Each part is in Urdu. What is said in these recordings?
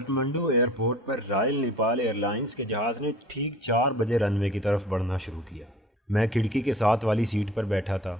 کھٹمنڈو ایئرپورٹ پر رائل نیپال ایئر لائنز کے جہاز نے ٹھیک 4 بجے رن وے کی طرف بڑھنا شروع کیا۔ میں کھڑکی کے ساتھ والی سیٹ پر بیٹھا تھا۔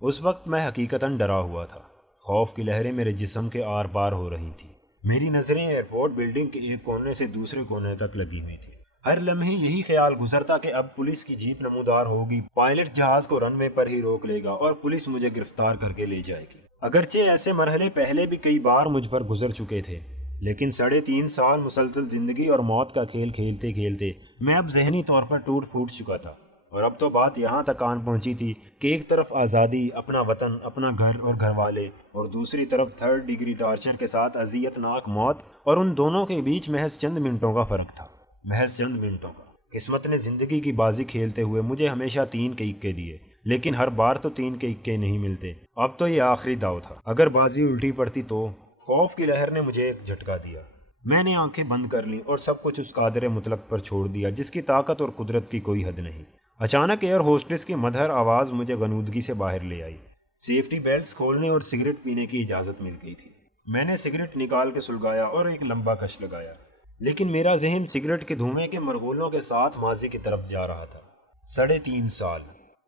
اس وقت میں حقیقتاً ڈرا ہوا تھا۔ خوف کی لہریں میرے جسم کے آر پار ہو رہی تھیں۔ میری نظریں ایئرپورٹ بلڈنگ کے ایک کونے سے دوسرے کونے تک لگی ہوئی تھی۔ ہر لمحے یہی خیال گزرتا کہ اب پولیس کی جیپ نمودار ہوگی، پائلٹ جہاز کو رن وے پر ہی روک لے گا اور پولیس مجھے گرفتار کر کے لے جائے گی۔ اگرچہ ایسے مرحلے پہلے بھی کئی بار مجھ پر گزر چکے تھے، لیکن 3.5 سال مسلسل زندگی اور موت کا کھیل کھیلتے کھیلتے میں اب ذہنی طور پر ٹوٹ پھوٹ چکا تھا۔ اور اب تو بات یہاں تک آن پہنچی تھی کہ ایک طرف آزادی، اپنا وطن، اپنا گھر اور گھر والے، اور دوسری طرف 3rd ڈگری ٹارچر کے ساتھ اذیت ناک موت، اور ان دونوں کے بیچ محض چند منٹوں کا فرق تھا۔ محض چند منٹوں کا۔ قسمت نے زندگی کی بازی کھیلتے ہوئے مجھے ہمیشہ 3 کے اکے دیے، لیکن ہر بار تو 3 کے اکے نہیں ملتے۔ اب تو یہ آخری داؤ تھا۔ اگر بازی الٹی پڑتی تو؟ خوف کی لہر نے مجھے ایک جھٹکا دیا۔ میں نے آنکھیں بند کر لیں اور سب کچھ اس قادر مطلق پر چھوڑ دیا جس کی طاقت اور قدرت کی کوئی حد نہیں۔ اچانک ایئر ہوسٹس کی مدھر آواز مجھے غنودگی سے باہر لے آئی۔ سیفٹی بیلٹس کھولنے اور سگریٹ پینے کی اجازت مل گئی تھی۔ میں نے سگریٹ نکال کے سلگایا اور ایک لمبا کش لگایا، لیکن میرا ذہن سگریٹ کے دھوئیں کے مرغولوں کے ساتھ ماضی کی طرف جا رہا تھا۔ 3.5 سال،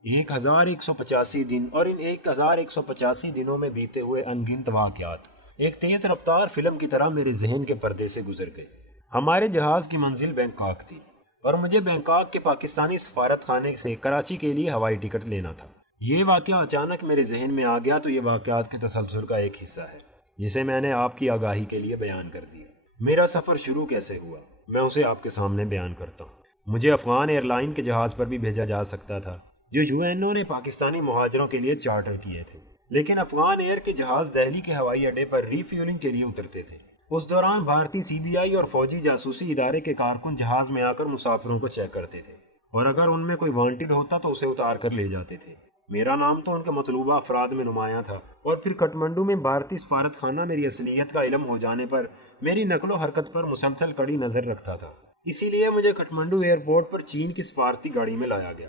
1185 دن، اور ان 1185 دنوں میں بیتے ہوئے انگنت واقعات ایک تیز رفتار فلم کی طرح میرے ذہن کے پردے سے گزر گئے۔ ہمارے جہاز کی منزل بینکاک تھی اور مجھے بینکاک کے پاکستانی سفارت خانے سے کراچی کے لیے ہوائی ٹکٹ لینا تھا۔ یہ واقعہ اچانک میرے ذہن میں آ گیا تو یہ واقعات کے تسلسل کا ایک حصہ ہے جسے میں نے آپ کی آگاہی کے لیے بیان کر دیا۔ میرا سفر شروع کیسے ہوا، میں اسے آپ کے سامنے بیان کرتا ہوں۔ مجھے افغان ایئر لائن کے جہاز پر بھی بھیجا جا سکتا تھا جو UNO نے پاکستانی مہاجروں کے لیے چارٹر کیے تھے، لیکن افغان ایئر کے جہاز دہلی کے ہوائی اڈے پر ری فیولنگ کے لیے اترتے تھے۔ اس دوران بھارتی CBI اور فوجی جاسوسی ادارے کے کارکن جہاز میں آ کر مسافروں کو چیک کرتے تھے، اور اگر ان میں کوئی وانٹڈ ہوتا تو اسے اتار کر لے جاتے تھے۔ میرا نام تو ان کے مطلوبہ افراد میں نمایاں تھا، اور پھر کھٹمنڈو میں بھارتی سفارت خانہ میری اصلیت کا علم ہو جانے پر میری نقل و حرکت پر مسلسل کڑی نظر رکھتا تھا۔ اسی لیے مجھے کھٹمنڈو ایئرپورٹ پر چین کی سفارتی گاڑی میں لایا گیا۔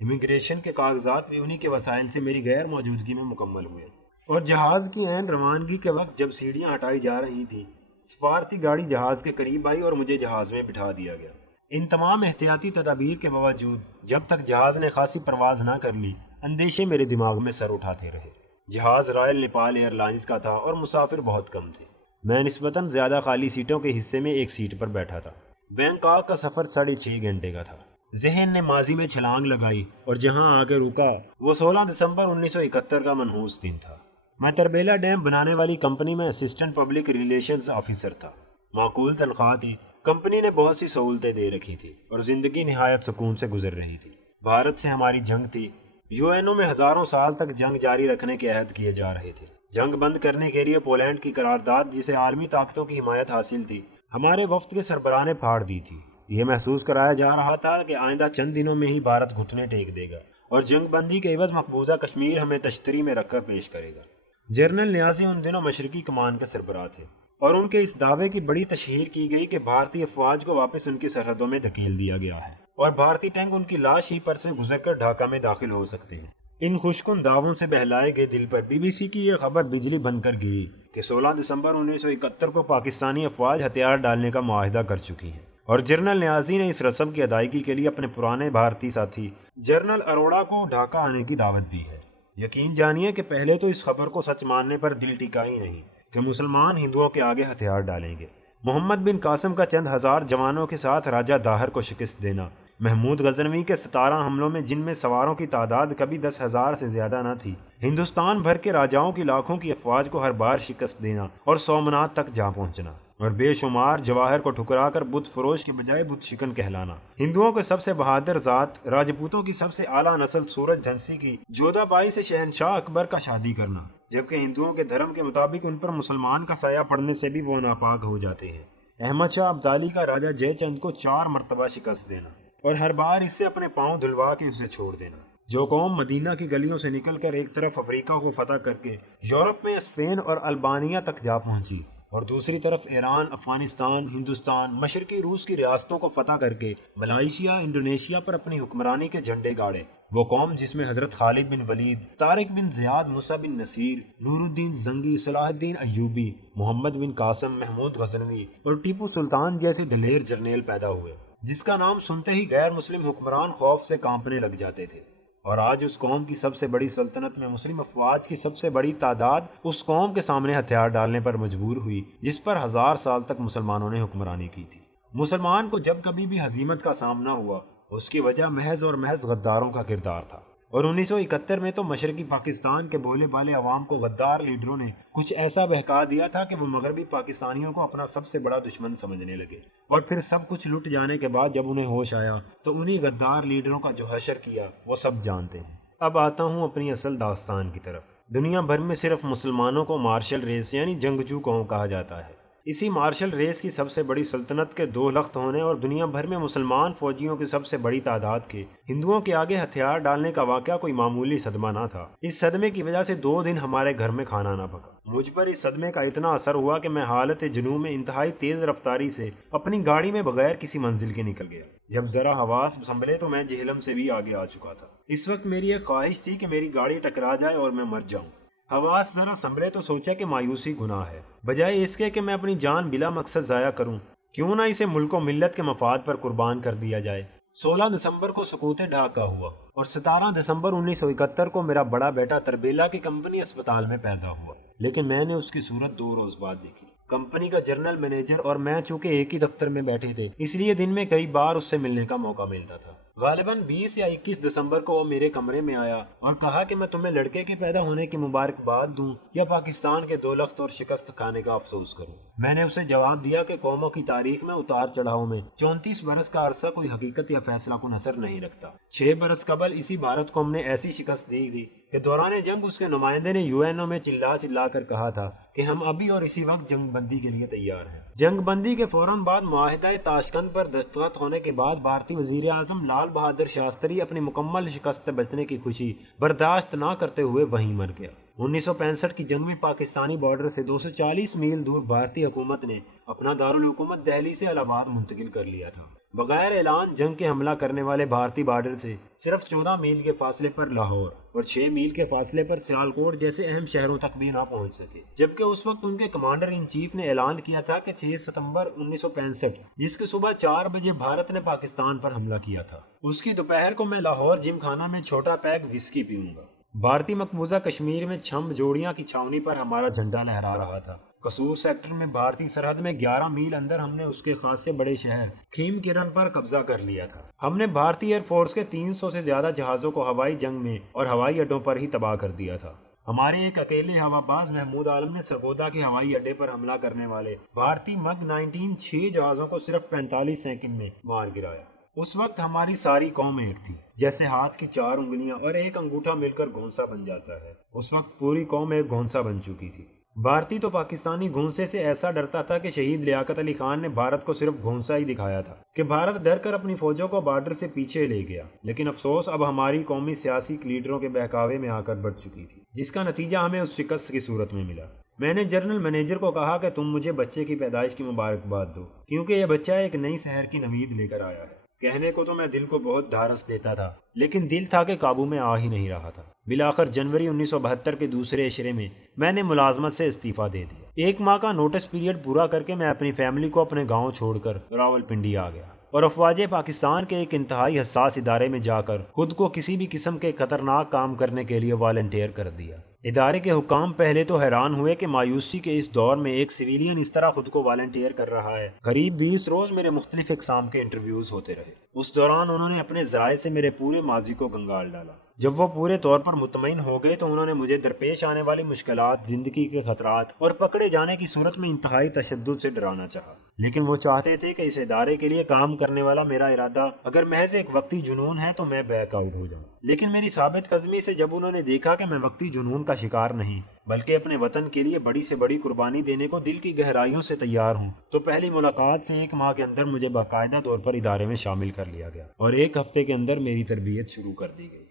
امیگریشن کے کاغذات بھی انہی کے وسائل سے میری غیر موجودگی میں مکمل ہوئے، اور جہاز کی عین روانگی کے وقت جب سیڑھیاں ہٹائی جا رہی تھیں، سفارتی گاڑی جہاز کے قریب آئی اور مجھے جہاز میں بٹھا دیا گیا۔ ان تمام احتیاطی تدابیر کے باوجود جب تک جہاز نے خاصی پرواز نہ کر لی، اندیشے میرے دماغ میں سر اٹھاتے رہے۔ جہاز رائل نیپال ایئر لائنز کا تھا اور مسافر بہت کم تھے۔ میں نسبتاً زیادہ خالی سیٹوں کے حصے میں ایک سیٹ پر بیٹھا تھا۔ بینکاک کا سفر 6.5 گھنٹے کا تھا۔ ذہن نے ماضی میں چھلانگ لگائی اور جہاں آگے رکا وہ 16 دسمبر 1971 کا منحوس دن تھا۔ میں تربیلا ڈیم بنانے والی کمپنی میں اسسٹنٹ پبلک ریلیشنز آفیسر تھا۔ معقول تنخواہ تھی، کمپنی نے بہت سی سہولتیں دے رکھی تھی اور زندگی نہایت سکون سے گزر رہی تھی۔ بھارت سے ہماری جنگ تھی۔ UNO میں ہزاروں سال تک جنگ جاری رکھنے کے عہد کیے جا رہے تھے۔ جنگ بند کرنے کے لیے پولینڈ کی قرارداد جسے عالمی طاقتوں کی حمایت حاصل تھی، ہمارے وفد کے سربراہ نے پھاڑ دی تھی۔ یہ محسوس کرایا جا رہا تھا کہ آئندہ چند دنوں میں ہی بھارت گھٹنے ٹیک دے گا اور جنگ بندی کے عوض مقبوضہ کشمیر ہمیں تشتری میں رکھ کر پیش کرے گا۔ جنرل نیازی ان دنوں مشرقی کمان کے سربراہ تھے، اور ان کے اس دعوے کی بڑی تشہیر کی گئی کہ بھارتی افواج کو واپس ان کی سرحدوں میں دھکیل دیا گیا ہے اور بھارتی ٹینک ان کی لاش ہی پر سے گزر کر ڈھاکہ میں داخل ہو سکتے ہیں۔ ان خوشکن دعووں سے بہلائے گئے دل پر BBC کی یہ خبر بجلی بن کر گری کہ 16 دسمبر 1971 کو پاکستانی افواج ہتھیار ڈالنے کا معاہدہ کر چکی ہیں، اور جنرل نیازی نے اس رسم کی ادائیگی کے لیے اپنے پرانے بھارتی ساتھی جنرل اروڑا کو ڈھاکہ آنے کی دعوت دی ہے۔ یقین جانیے کہ پہلے تو اس خبر کو سچ ماننے پر دل ٹکا ہی نہیں کہ مسلمان ہندوؤں کے آگے ہتھیار ڈالیں گے۔ محمد بن قاسم کا چند ہزار جوانوں کے ساتھ راجہ داہر کو شکست دینا، محمود غزنوی کے 17 حملوں میں جن میں سواروں کی تعداد کبھی 10,000 سے زیادہ نہ تھی، ہندوستان بھر کے راجاؤں کی لاکھوں کی افواج کو ہر بار شکست دینا اور سومنات تک جا پہنچنا، اور بے شمار جواہر کو ٹھکرا کر بت فروش کے بجائے بت شکن کہلانا، ہندوؤں کے سب سے بہادر ذات راجپوتوں کی سب سے اعلیٰ نسل سورج دھنسی کی جودھا بائی سے شہنشاہ اکبر کا شادی کرنا، جبکہ ہندوؤں کے دھرم کے مطابق ان پر مسلمان کا سایہ پڑنے سے بھی وہ ناپاک ہو جاتے ہیں، احمد شاہ ابدالی کا راجہ جے چند کو 4 مرتبہ شکست دینا اور ہر بار اس سے اپنے پاؤں دھلوا کے اسے چھوڑ دینا۔ جو قوم مدینہ کی گلیوں سے نکل کر ایک طرف افریقہ کو فتح کر کے یورپ میں اسپین اور البانیہ تک جا پہنچی اور دوسری طرف ایران، افغانستان، ہندوستان، مشرقی روس کی ریاستوں کو فتح کر کے ملائیشیا، انڈونیشیا پر اپنی حکمرانی کے جھنڈے گاڑے، وہ قوم جس میں حضرت خالد بن ولید، طارق بن زیاد، موسیٰ بن نصیر، نور الدین زنگی، صلاح الدین ایوبی، محمد بن قاسم، محمود غزنوی اور ٹیپو سلطان جیسے دلیر جرنیل پیدا ہوئے، جس کا نام سنتے ہی غیر مسلم حکمران خوف سے کانپنے لگ جاتے تھے۔ اور آج اس قوم کی سب سے بڑی سلطنت میں مسلم افواج کی سب سے بڑی تعداد اس قوم کے سامنے ہتھیار ڈالنے پر مجبور ہوئی جس پر 1000 سال تک مسلمانوں نے حکمرانی کی تھی۔ مسلمان کو جب کبھی بھی ہزیمت کا سامنا ہوا، اس کی وجہ محض اور محض غداروں کا کردار تھا، اور 1971 میں تو مشرقی پاکستان کے بھولے بالے عوام کو غدار لیڈروں نے کچھ ایسا بہکا دیا تھا کہ وہ مغربی پاکستانیوں کو اپنا سب سے بڑا دشمن سمجھنے لگے، اور پھر سب کچھ لٹ جانے کے بعد جب انہیں ہوش آیا تو انہی غدار لیڈروں کا جو حشر کیا وہ سب جانتے ہیں۔ اب آتا ہوں اپنی اصل داستان کی طرف۔ دنیا بھر میں صرف مسلمانوں کو مارشل ریس یعنی جنگجو قوم کہا جاتا ہے۔ اسی مارشل ریس کی سب سے بڑی سلطنت کے 2 لخت ہونے اور دنیا بھر میں مسلمان فوجیوں کی سب سے بڑی تعداد کے ہندوؤں کے آگے ہتھیار ڈالنے کا واقعہ کوئی معمولی صدمہ نہ تھا۔ اس صدمے کی وجہ سے 2 دن ہمارے گھر میں کھانا نہ پکا۔ مجھ پر اس صدمے کا اتنا اثر ہوا کہ میں حالت جنون میں انتہائی تیز رفتاری سے اپنی گاڑی میں بغیر کسی منزل کے نکل گیا۔ جب ذرا حواس سنبھلے تو میں جہلم سے بھی آگے آ چکا تھا۔ اس وقت میری ایک خواہش تھی کہ میری گاڑی ٹکرا جائے اور میں مر جاؤں۔ حواس ذرا سنبھلے تو سوچا کہ مایوسی گناہ ہے، بجائے اس کے کہ میں اپنی جان بلا مقصد ضائع کروں، کیوں نہ اسے ملک و ملت کے مفاد پر قربان کر دیا جائے۔ 16 دسمبر کو سقوط ڈھاکہ ہوا اور 17 دسمبر 1971 کو میرا بڑا بیٹا تربیلا کی کمپنی اسپتال میں پیدا ہوا، لیکن میں نے اس کی صورت 2 روز بعد دیکھی۔ کمپنی کا جنرل مینیجر اور میں چونکہ ایک ہی دفتر میں بیٹھے تھے، اس لیے دن میں کئی بار اس سے ملنے کا موقع ملتا تھا۔ غالباً 20 یا 21 دسمبر کو وہ میرے کمرے میں آیا اور کہا کہ میں تمہیں لڑکے کے پیدا ہونے کی مبارکباد دوں یا پاکستان کے 2 لخت اور شکست کھانے کا افسوس کروں۔ میں نے اسے جواب دیا کہ قوموں کی تاریخ میں اتار چڑھاؤ میں 34 برس کا عرصہ کوئی حقیقت یا فیصلہ کن اثر نہیں رکھتا۔ 6 برس قبل اسی بھارت قوم نے ایسی شکست دی تھی کہ دوران جنگ اس کے نمائندے نے UNO میں چلا چلا کر کہا تھا کہ ہم ابھی اور اسی وقت جنگ بندی کے لیے تیار ہیں۔ جنگ بندی کے فوراً بعد معاہدہ تاشکند پر دستخط ہونے کے بعد بھارتی وزیر اعظم لال بہادر شاستری اپنی مکمل شکست سے بچنے کی خوشی برداشت نہ کرتے ہوئے وہیں مر گیا۔ 1965 کی جنگ میں پاکستانی بارڈر سے 240 میل دور بھارتی حکومت نے اپنا دارالحکومت دہلی سے الہ آباد منتقل کر لیا تھا۔ بغیر اعلان جنگ کے حملہ کرنے والے بھارتی بارڈر سے صرف 14 میل کے فاصلے پر لاہور اور 6 میل کے فاصلے پر سیالکوٹ جیسے اہم شہروں تک بھی نہ پہنچ سکے، جبکہ اس وقت ان کے کمانڈر ان چیف نے اعلان کیا تھا کہ 6 ستمبر 1965 جس کی صبح 4 بجے بھارت نے پاکستان پر حملہ کیا تھا، اس کی دوپہر کو میں لاہور جم خانہ میں چھوٹا پیک وسکی پیوں گا۔ بھارتی مقبوضہ کشمیر میں چھمب جوڑیاں کی چھاونی پر ہمارا جھنڈا لہرا رہا تھا۔ قصور سیکٹر میں بھارتی سرحد میں 11 میل اندر ہم نے اس کے خاصے بڑے شہر کھیم کرن پر قبضہ کر لیا تھا۔ ہم نے بھارتی ایئر فورس کے 300 سے زیادہ جہازوں کو ہوائی جنگ میں اور ہوائی اڈوں پر ہی تباہ کر دیا تھا۔ ہمارے ایک اکیلے ہوا باز محمود عالم نے سرگودا کے ہوائی اڈے پر حملہ کرنے والے بھارتی MiG 19 6 جہازوں کو صرف 45 سیکنڈ میں مار گرایا۔ اس وقت ہماری ساری قوم ایک تھی، جیسے ہاتھ کی 4 انگلیاں اور ایک انگوٹھا مل کر گھونسا بن جاتا ہے۔ اس وقت پوری قوم ایک گھونسا بن چکی تھی۔ بھارتی تو پاکستانی گھونسے سے ایسا ڈرتا تھا کہ شہید لیاقت علی خان نے بھارت کو صرف گھونسا ہی دکھایا تھا کہ بھارت ڈر کر اپنی فوجوں کو بارڈر سے پیچھے لے گیا، لیکن افسوس اب ہماری قومی سیاسی لیڈروں کے بہکاوے میں آ کر بڑھ چکی تھی، جس کا نتیجہ ہمیں اس شکست کی صورت میں ملا۔ میں نے جنرل مینیجر کو کہا کہ تم مجھے بچے کی پیدائش کی مبارکباد دو، کیونکہ یہ بچہ ایک نئی شہر کی نوید لے کر آیا ہے۔ کہنے کو تو میں دل کو بہت ڈھارس دیتا تھا، لیکن دل تھا کہ قابو میں آ ہی نہیں رہا تھا۔ بالآخر جنوری 1972 کے دوسرے عشرے میں نے ملازمت سے استعفیٰ دے دیا۔ 1 ماہ کا نوٹس پیریڈ پورا کر کے میں اپنی فیملی کو اپنے گاؤں چھوڑ کر راولپنڈی آ گیا اور افواج پاکستان کے ایک انتہائی حساس ادارے میں جا کر خود کو کسی بھی قسم کے خطرناک کام کرنے کے لیے والنٹیئر کر دیا۔ ادارے کے حکام پہلے تو حیران ہوئے کہ مایوسی کے اس دور میں ایک سویلین اس طرح خود کو والنٹیئر کر رہا ہے۔ قریب 20 روز میرے مختلف اقسام کے انٹرویوز ہوتے رہے۔ اس دوران انہوں نے اپنے ذرائع سے میرے پورے ماضی کو گنگال ڈالا۔ جب وہ پورے طور پر مطمئن ہو گئے تو انہوں نے مجھے درپیش آنے والی مشکلات، زندگی کے خطرات اور پکڑے جانے کی صورت میں انتہائی تشدد سے ڈرانا چاہا، لیکن وہ چاہتے تھے کہ اس ادارے کے لیے کام کرنے والا میرا ارادہ اگر محض ایک وقتی جنون ہے تو میں بیک آؤٹ ہو جاؤں۔ لیکن میری ثابت قدمی سے جب انہوں نے دیکھا کہ میں وقتی جنون کا شکار نہیں بلکہ اپنے وطن کے لیے بڑی سے بڑی قربانی دینے کو دل کی گہرائیوں سے تیار ہوں، تو پہلی ملاقات سے 1 ماہ کے اندر مجھے باقاعدہ طور پر ادارے میں شامل کر لیا گیا اور 1 ہفتے کے اندر میری تربیت شروع کر دی گئی۔